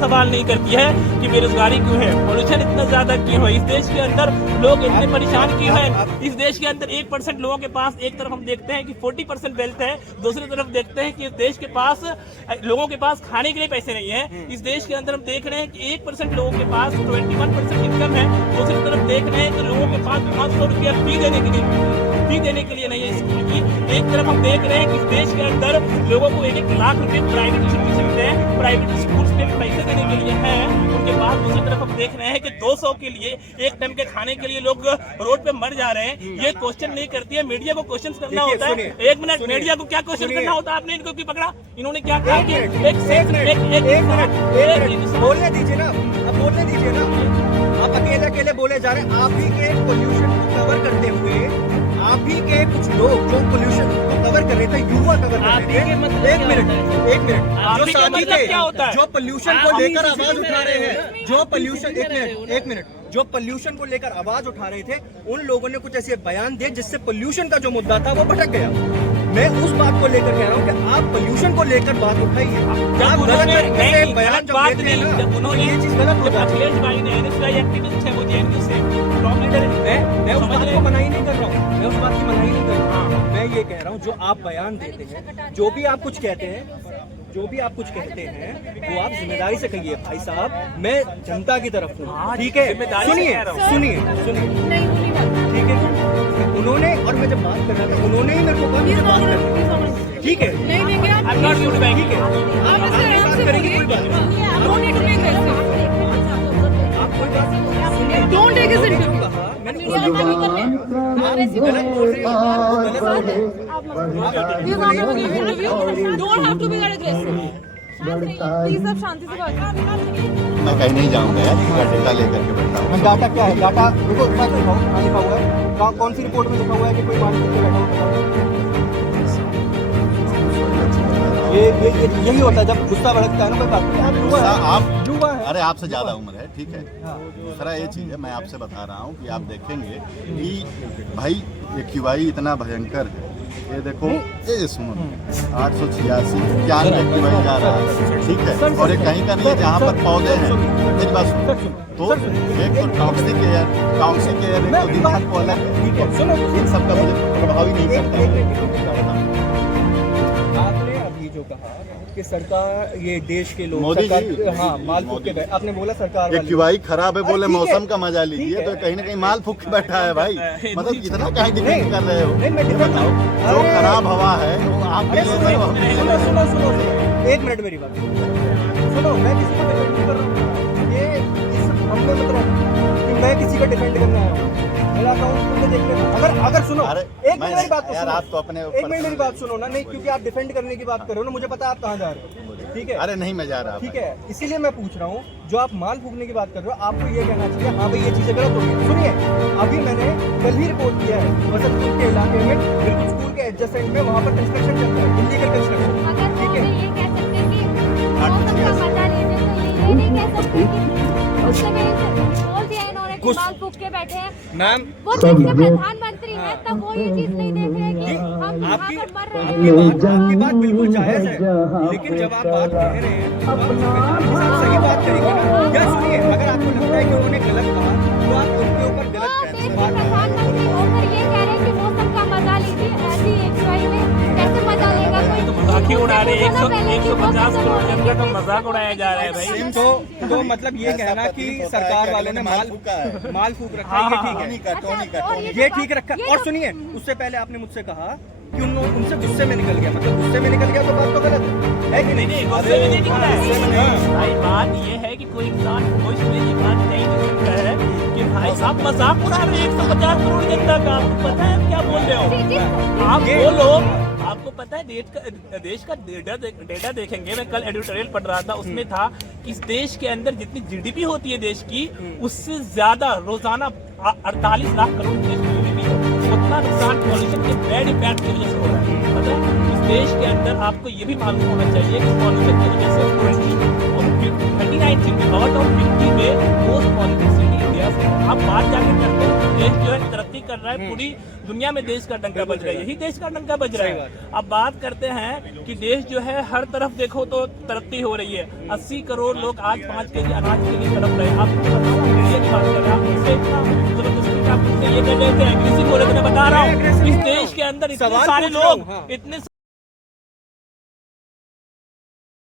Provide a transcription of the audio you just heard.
सवाल नहीं करती है कि बेरोजगारी क्यों है, पॉल्यूशन इतना ज्यादा क्यों है, इस देश के अंदर लोग इतने परेशान क्यों हैं। इस देश के अंदर 1% लोगों के पास, एक तरफ हम देखते हैं कि 40% वेल्थ है, दूसरी तरफ देखते हैं कि इस देश के पास लोगों के पास खाने के लिए पैसे नहीं है। इस देश के अंदर हम देख रहे हैं कि 1% लोगों के पास 21% इनकम है, दूसरी तरफ देख रहे हैं कि लोगों के पास 500 रुपया फी देने के लिए नहीं है स्कूल की। एक तरफ हम देख रहे हैं कि इस देश के अंदर लोगों को 1-1 लाख रुपए प्राइवेट ट्यूशन मिलते हैं, प्राइवेट स्कूल्स में पैसे देने के लिए हैं। उनके बाद दूसरी तरफ हम देख रहे हैं कि 200 के लिए, एक टाइम के खाने के लिए लोग रोड पे मर जा रहे हैं। ये क्वेश्चन नहीं करती है, मीडिया को क्वेश्चन करना होता है। एक मिनट, मीडिया को क्या क्वेश्चन करना होता है? आपने इनको क्यों पकड़ा? इन्होंने क्या कहा कि बोलने दीजिए ना, अब बोलने दीजिए ना। आप अकेले बोले जा रहे हैं। आप ही के पोल्यूशन को कवर करते हुए, आप ही के कुछ लोग जो पोल्यूशन को कवर कर रहे थे, युवा कवर कर रहे थे। एक मिनट, जो साथी थे, जो पोल्यूशन को लेकर आवाज उठा रहे हैं, जो पोल्यूशन, एक मिनट, जो पोल्यूशन को लेकर आवाज उठा रहे थे, उन लोगों ने कुछ ऐसे बयान दिए जिससे पोल्यूशन का जो मुद्दा था वो भटक गया। मैं उस बात को लेकर कह रहा हूँ कि आप पोल्यूशन को लेकर बात उठाइए। आप गलत तरीके से बयान जब देते हैं ना, ये चीज गलत हो जाती है। मैं उस बात को मनाही नहीं कर रहा हूँ, मैं उस बात की मनाही नहीं कर रहा हूँ। मैं ये कह रहा हूँ, जो आप बयान देते हैं, जो भी आप कुछ कहते हैं, वो आप जिम्मेदारी से कहिए। भाई साहब, मैं जनता की तरफ हूँ, ठीक है? सुनिए, ठीक है? उन्होंने, और मैं जब बात कर रहा था, उन्होंने ही मेरे को कहा मुझे बात करनी, ठीक है? नहीं देंगे आप, ठीक है, आप बात करेंगे, कोई बात नहीं। आप कोई बात सुनिए, डोंट टेक इट मैंने गलत बोल रहे मैं कहीं नहीं जाऊंगा यार, डाटा लेकर के बैठा हूँ। डाटा क्या है? डाटा देखो, लिखा हुआ है, कौन सी रिपोर्ट में लिखा हुआ है कि कोई मालिक करके बैठा हुआ? ये यही होता है जब गुस्सा भड़कता है ना, कोई बात। आप युवा है, अरे आपसे ज्यादा उम्र है, ठीक है? दूसरा ये चीज है, मैं आपसे बता रहा हूँ कि आप देखेंगे कि भाई ये QI इतना भयंकर है। ये देखो, ये सुनो, 886 91 QI जा रहा है, ठीक है? और ये कहीं का नहीं है जहाँ पर पौधे हैं। मेरी बात सुनो, तो एक तो टॉक्सिक एयर एक तो दिमाग को अलग है, ठीक है? सुनो, इन सब का मुझे प्रभाव ही नहीं करता। आपने अभी जो कहा कि सरकार, ये देश के लोग, मोदी सरकार, जी, हाँ, माल फूक के, आपने बोला सरकार ये QI खराब है, बोले ठीक है, मौसम का मजा ठीक लीजिए, है। तो कहीं ना कहीं माल फूक के बैठा है भाई। मतलब इतना कहीं डिपेंड कर रहे हो? नहीं, मैं ये डिपेंड बताओ, जो अरे, खराब हवा है वो आप भी ले रहे हो, हम भी ले रहे हैं। सुनो, एक मिनट मेरी बात सुनो। मैं किसी को डिफेंड नहीं कर रहा हूँ, ये इस हमने मतलब कि मैं किसी को डिफेंड करना आया हूँ। मेरा अकाउंट खुद देख लेना। अगर सुनो, एक मिनट मेरी बात यार, सुनो, आप तो अपने एक मिनट मेरी बात सुनो ना। नहीं, क्योंकि आप डिफेंड करने की बात कर रहे हो ना, मुझे पता है आप कहाँ जा रहे हो, ठीक है? अरे नहीं, मैं जा रहा ठीक है, इसीलिए मैं पूछ रहा हूँ, जो आप माल फूकने की बात कर रहे हो, आपको ये कहना चाहिए हाँ भाई ये चीजें गलत हो गई। सुनिए, अभी मैंने कल ही रिपोर्ट किया है, वसंतपुर के इलाके में, बिल्कुल स्कूल के एडजेसेंट में, वहाँ पर कंस्ट्रक्शन चल रहा है, इलीगल कंस्ट्रक्शन, ठीक है? ये कह सकते हैं कि मौसम का मजा लेने, तो ये नहीं कह सकते कि उससे कहीं से बोल दिया इन्होंने कि माल फूक के बैठे हैं। मैम, वो देश के प्रधानमंत्री हैं, तब वो ये चीज नहीं देख रहे कि हम यहाँ पर मर रहे हैं। आपकी बात बिल्कुल जायज है, लेकिन जब आप बात कह रहे हैं तो आप सही बात करेंगे ना। या सुनिए, अगर आपको लगता है कि उन्होंने गलत कहा, तो आप उनके ऊपर गलत हाँ, देश के बात प्रधानमंत्री होकर ये कह रहे हैं कि मौसम का मजा लीजिए, ऐसी XY में कैसे मजा लेगा कोई? तो मजाक ही उड़ा रहे हैं। 150 करोड़ जनता का मजाक उड़ाया जा रहा है भाई। तो मतलब ये कहना कि सरकार वालों ने माल फूक रखा है, ये ठीक है, ये ठीक रखा। और सुनिए, उससे पहले आपने मुझसे कहा कि उनसे गुस्से में निकल गया, मतलब गुस्से में निकल गया तो बात तो गलत है कि नहीं? गुस्से में नहीं निकला है भाई। बात ये है कि कोई इंसान खुश में ये बात नहीं कर सकता है कि भाई आप मजाक उड़ा रहे हैं 150 करोड़ जनता का। आपको पता है आप क्या बोल रहे हो? आप वो लोग, आपको आपको पता है देश का डेटा देखेंगे, मैं कल एडिटोरियल पढ़ रहा था, उसमें था कि इस देश के अंदर जितनी जीडीपी होती है देश की, उससे ज्यादा रोजाना 48 लाख करोड़ देश की जीडीपी है। उतना नुकसान पॉल्यूशन के बैड इम्पैक्ट की वजह से हो रहा है। पता है इस देश के अंदर आपको ये भी मालूम होना चाहिए कि पॉल्यूशन की वजह से 39 सिटी आउट ऑफ 50 में मोस्ट पॉल्यूटेड सिटी इंडिया से। आप बात जाके करते हैं तो देश जो है तरक्की कर रहा है, पूरी दुनिया में देश का डंका बज रहा है, यही देश का डंका बज रहा है। अब बात करते हैं कि देश जो है हर तरफ देखो तो तरक्की हो रही है। 80 करोड़ लोग आज 5 केजी अनाज के लिए तड़प रहे हैं। आपको बताऊं मीडिया की बात कर रहा हूं, इससे इतना जबरदस्ती आप मुझसे ये कह रहे थे एग्रेसिव हो रहे थे, मैं बता रहा हूँ इस देश के अंदर इतने सारे लोग, इतने